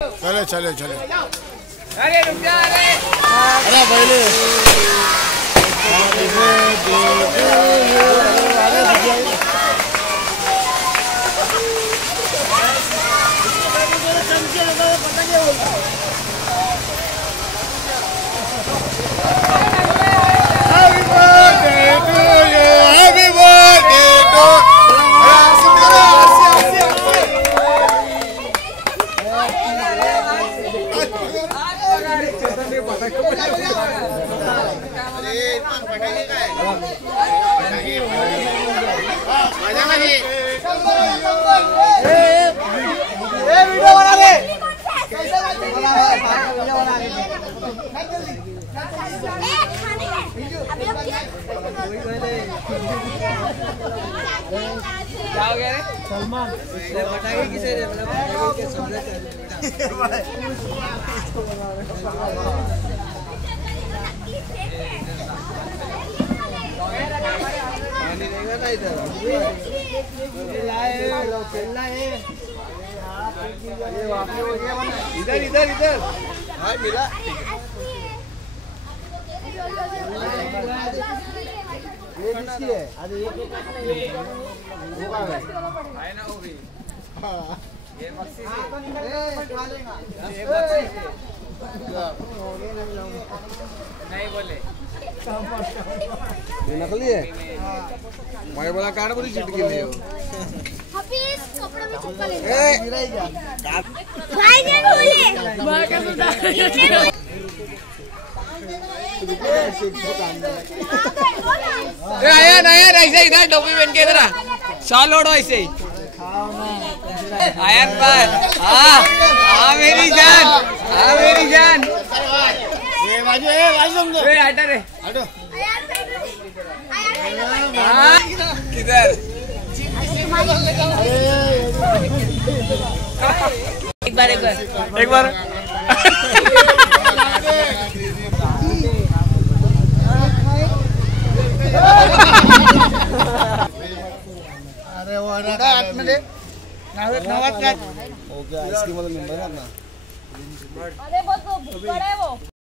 चले चले चले। अरे रुक जा रे। अरे पहले वीडियो बना ले। क्या हो गया रे? सलमान पटाखे किसे रे? इधर इधर इधर हाँ मिला। ये किसकी है? अरे ये है ना वो भी। ये बक्सी से। ये बक्सी से। नहीं बोले। ये नकली है। मैं बोला कार्ड बोली चिट के लिए हो। हफीज कपड़े में छुपा ले। भाई ने बोले बाहर का सुधा। आया ऐसे इधर टोपी पहन के इधर आ। शॉल ओढ़ो ऐसे ही। आयन पर हाँ मेरी जान, हाँ मेरी जान। ये बाजू समझो। रे हटा रे। हटो। हाँ किधर? एक बार अरे वो हाथ में दे। हो गया इसकी मतलब मेंबर है अपना। अरे बहुत बड़ा है वो।